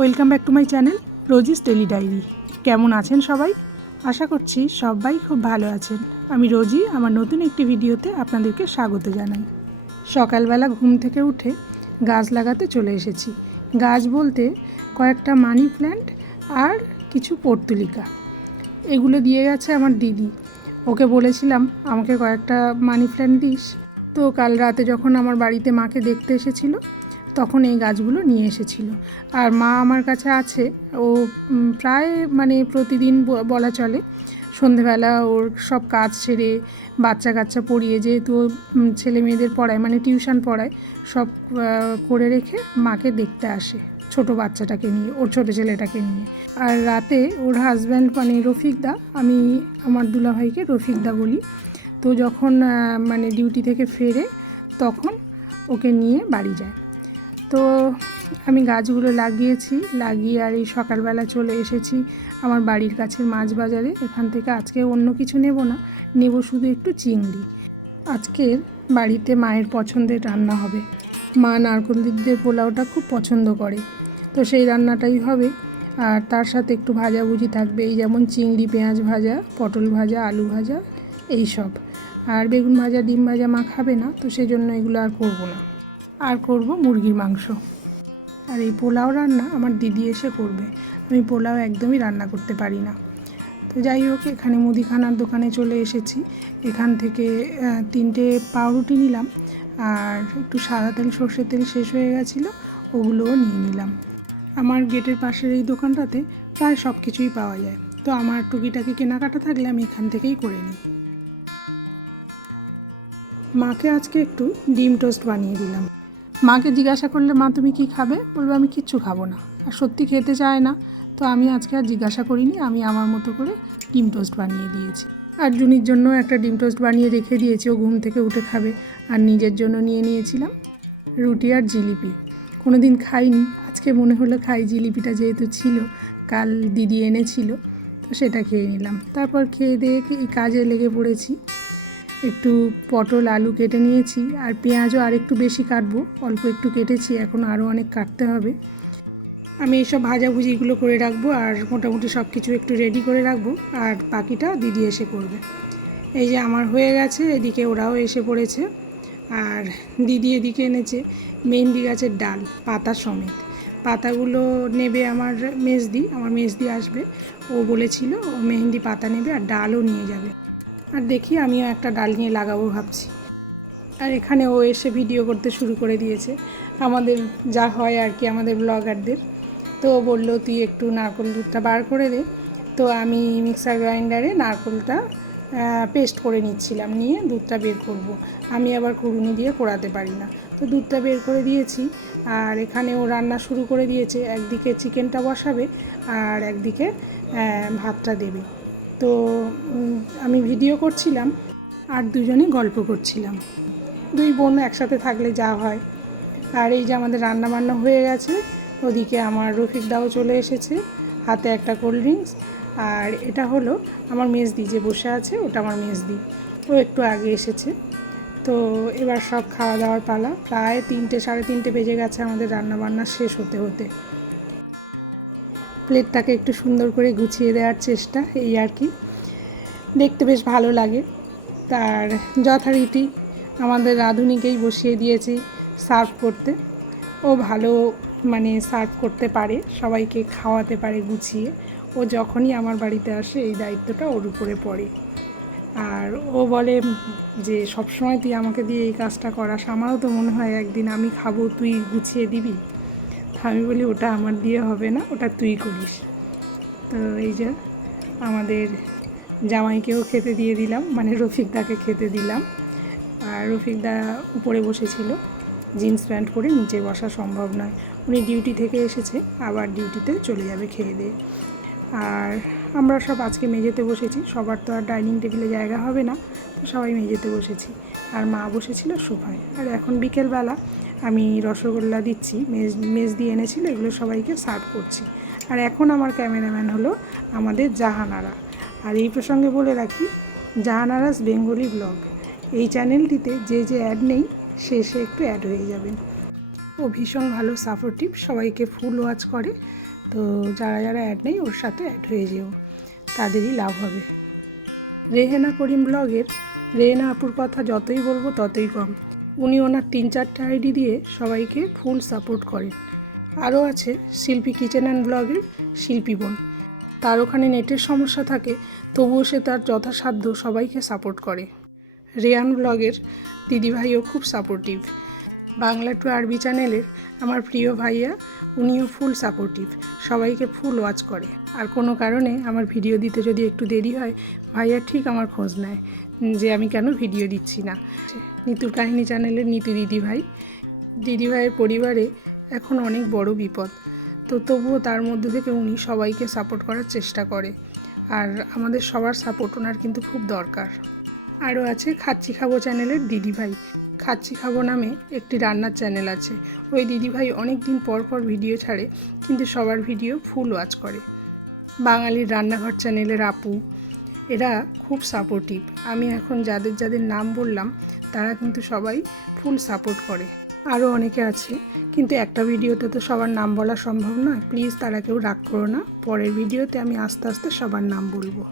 Welcome back to my channel Rosie's daily diary. কেমন আছেন সবাই? আশা করছি সবাই খুব ভালো আছেন। আমি রোজি আমার নতুন একটি ভিডিওতে আপনাদেরকে স্বাগত জানাই। সকালবেলা ঘুম থেকে উঠে গাছ লাগাতে চলে এসেছি। গাছ বলতে কয়েকটা মানি প্ল্যান্ট আর কিছু পর্তুলিকা, এগুলো দিয়ে গেছে আমার দিদি। ওকে বলেছিলাম আমাকে কয়েকটা মানি প্ল্যান্ট দিস। তো কাল রাতে যখন আমার বাড়িতে মাকে দেখতে এসেছিল তখন এই গাছগুলো নিয়ে এসেছিল। আর মা আমার কাছে আছে, ও প্রায় প্রতিদিন বলা চলে সন্ধেবেলা ওর সব কাজ সেরে বাচ্চা কাচ্চা পড়িয়ে, যেহেতু ছেলে মেয়েদের পড়ায় টিউশন পড়ায়, সব করে রেখে মাকে দেখতে আসে ছোট বাচ্চাটাকে নিয়ে, ওর ছোটো ছেলেটাকে নিয়ে। আর রাতে ওর হাজব্যান্ড রফিকদা, আমি আমার দুলাভাইকে রফিকদা বলি, তো যখন ডিউটি থেকে ফেরে তখন ওকে নিয়ে বাড়ি যায়। তো আমি গাছগুলো লাগিয়ে আর এই সকালবেলা চলে এসেছি আমার বাড়ির কাছের মাছ বাজারে। এখান থেকে আজকে অন্য কিছু নেব শুধু একটু চিংড়ি। আজকের বাড়িতে মায়ের পছন্দের রান্না হবে। মা নারকেল দিয়ে পোলাওটা খুব পছন্দ করে, তো সেই রান্নাটাই হবে। আর তার সাথে একটু ভাজাভুজি থাকবে, এই যেমন চিংড়ি, পেঁয়াজ ভাজা, পটল ভাজা, আলু ভাজা, এই সব। আর বেগুন ভাজা, ডিম ভাজা মা খাবে না, তো সেই জন্য এগুলো আর করব না। আর করব মুরগির মাংস। আর এই পোলাও রান্না আমার দিদি এসে করবে। আমি পোলাও একদমই রান্না করতে পারি না। তো যাই হোক, এখানে মুদিখানার দোকানে চলে এসেছি। এখান থেকে 3টে পাউরুটি নিলাম, আর একটু সাদা তেল, সর্ষের তেল শেষ হয়ে গেছিলো, ওগুলোও নিয়ে নিলাম। আমার গেটের পাশের এই দোকানটাতে প্রায় সব কিছুই পাওয়া যায়, তো আমার টুকিটাকি কেনাকাটা থাকলে আমি এখান থেকেই করে নিই। মাকে আজকে একটু ডিম টোস্ট বানিয়ে দিলাম। মাকে জিজ্ঞাসা করলে, মা তুমি কি খাবে? বলবে আমি কিচ্ছু খাবো না। আর সত্যি খেতে চায় না, তো আমি আজকে আর জিজ্ঞাসা করিনি, আমি আমার মতো করে ডিম টোস্ট বানিয়ে দিয়েছি। আর জুনির জন্য একটা ডিম টোস্ট বানিয়ে রেখে দিয়েছি, ও ঘুম থেকে উঠে খাবে। আর নিজের জন্য নিয়ে নিয়েছিলাম রুটি আর জিলিপি। কোনো দিন খাইনি, আজকে মনে হলো খাই। জিলিপিটা যেহেতু ছিল, কাল দিদি এনেছিল, তো সেটা খেয়ে নিলাম। তারপর খেয়ে দিয়ে এই কাজে লেগে পড়েছি। একটু পটল আলু কেটে নিয়েছি, আর পেঁয়াজও আর একটু বেশি কাটবো, অল্প একটু কেটেছি, এখন আরও অনেক কাটতে হবে। আমি এইসব ভাজাভুজিগুলো করে রাখবো, আর মোটামুটি সব কিছু একটু রেডি করে রাখবো, আর বাকিটা দিদি এসে করবে। এই যে আমার হয়ে গেছে, এদিকে ওরাও এসে পড়েছে। আর দিদি এদিকে এনেছে মেহেন্দি গাছের ডাল, পাতা সমেত। পাতাগুলো নেবে আমার মেজদি আসবে, ও বলেছিল ও মেহেন্দি পাতা নেবে আর ডালও নিয়ে যাবে। আর দেখি আমিও একটা ডাল নিয়ে লাগাবো ভাবছি। আর এখানে ও এসে ভিডিও করতে শুরু করে দিয়েছে, আমাদের যা হয় আর কি, আমাদের ব্লগারদের। তো ও বললো তুই একটু নারকেল দুধটা বার করে দে। তো আমি মিক্সার গ্রাইন্ডারে নারকেলটা পেস্ট করে নিচ্ছিলাম, নিয়ে দুধটা বের করব। আমি আবার কুড়ুনি দিয়ে কোড়াতে পারি না, তো দুধটা বের করে দিয়েছি। আর এখানে ও রান্না শুরু করে দিয়েছে, একদিকে চিকেনটা বসাবে আর একদিকে ভাতটা দেবে। তো আমি ভিডিও করছিলাম আর দুজনে গল্প করছিলাম। দুই বোন একসাথে থাকলে যা হয়। আর এই যে আমাদের রান্না বান্না হয়ে গেছে, ওদিকে আমার রফিকদাও চলে এসেছে, হাতে একটা কোল্ড ড্রিঙ্কস। আর এটা হলো আমার মেজদি যে বসে আছে, ওটা আমার মেজদি, ও একটু আগে এসেছে। তো এবার সব খাওয়া দাওয়ার পালা। প্রায় 3টে সাড়ে 3টে বেজে গেছে আমাদের রান্না বান্না শেষ হতে হতে। প্লেটটাকে একটু সুন্দর করে গুছিয়ে দেওয়ার চেষ্টা, এই আর কি। দেখতে বেশ ভালো লাগে। তার যথারীতি আমাদের রাঁধুনিকেই বসিয়ে দিয়েছি সার্ভ করতে। ও ভালো সার্ভ করতে পারে, সবাইকে খাওয়াতে পারে গুছিয়ে। ও যখনই আমার বাড়িতে আসে এই দায়িত্বটা ওর উপরে পড়ে। আর ও বলে যে সবসময় তুই আমাকে দিয়ে এই কাজটা করাস, আমারও তো মনে হয় একদিন আমি খাবো, তুই গুছিয়ে দিবি। তা আমি বলি ওটা আমার দিয়ে হবে না, ওটা তুই করিস। তো এই যে আমাদের জামাইকেও খেতে দিয়ে দিলাম, রফিকদাকে খেতে দিলাম। আর রফিকদা উপরে বসেছিল, জিন্স প্যান্ট পরে নিচে বসা সম্ভব নয়, উনি ডিউটি থেকে এসেছে, আবার ডিউটিতে চলে যাবে খেয়ে দিয়ে। আর আমরা সব আজকে মেঝেতে বসেছি, সবার তো আর ডাইনিং টেবিলে জায়গা হবে না, তো সবাই মেঝেতে বসেছি। আর মা বসেছিল সোফায়। আর এখন বিকেলবেলা আমি রসগোল্লা দিচ্ছি, মেজদি এনেছিল, এগুলো সবাইকে সার্ভ করছি। আর এখন আমার ক্যামেরাম্যান হলো আমাদের জাহানারা। আর এই প্রসঙ্গে বলে রাখি, জাহানারাস বেঙ্গলি ব্লগ, এই চ্যানেলটিতে যে অ্যাড নেই সে একটু অ্যাড হয়ে যাবেন। ও ভীষণ ভালো সাপোর্টিভ, সবাইকে ফুল ওয়াচ করে, তো যারা যারা অ্যাড নেই ওর সাথে অ্যাড হয়ে যেও, তাদেরই লাভ হবে। রেহেনা করিম ব্লগের রেহেনা আপুর কথা যতই বলবো ততই কম। উনি ওনার 3-4টে আইডি দিয়ে সবাইকে ফুল সাপোর্ট করেন। আরও আছে শিল্পী কিচেন অ্যান্ড ব্লগের শিল্পী বোন, তার ওখানে নেটের সমস্যা থাকে, তবুও সে তার যথাসাধ্য সবাইকে সাপোর্ট করে। রেয়ান ব্লগের দিদিভাইও খুব সাপোর্টিভ। বাংলা টু আরবি চ্যানেলের আমার প্রিয় ভাইয়া, উনিও ফুল সাপোর্টিভ, সবাইকে ফুল ওয়াচ করে। আর কোনো কারণে আমার ভিডিও দিতে যদি একটু দেরি হয়, ভাইয়া ঠিক আমার খোঁজ নেয় যে আমি কেন ভিডিও দিচ্ছি না। নিতুর কাহিনী চ্যানেলের নিতু দিদিভাইয়ের পরিবারে এখন অনেক বড় বিপদ, তো তবুও তার মধ্যে থেকে উনি সবাইকে সাপোর্ট করার চেষ্টা করে। আর আমাদের সবার সাপোর্ট ওনার কিন্তু খুব দরকার। আরও আছে খাচ্ছি খাবো চ্যানেলের দিদিভাই। খাচ্ছি খাবো নামে একটি রান্নার চ্যানেল আছে, ওই দিদিভাই অনেক দিন পর পর ভিডিও ছাড়ে, কিন্তু সবার ভিডিও ফুল ওয়াচ করে। বাঙালির রান্নাঘর চ্যানেলের আপু, এরা খুব সাপোর্টিভ। আমি এখন যাদের যাদের নাম বললাম তারা কিন্তু সবাই ফুল সাপোর্ট করে। আরও অনেকে আছে, কিন্তু একটা ভিডিওতে তো সবার নাম বলা সম্ভব নয়, প্লিজ তারা কেউ রাগ করো না, পরের ভিডিওতে আমি আস্তে আস্তে সবার নাম বলবো।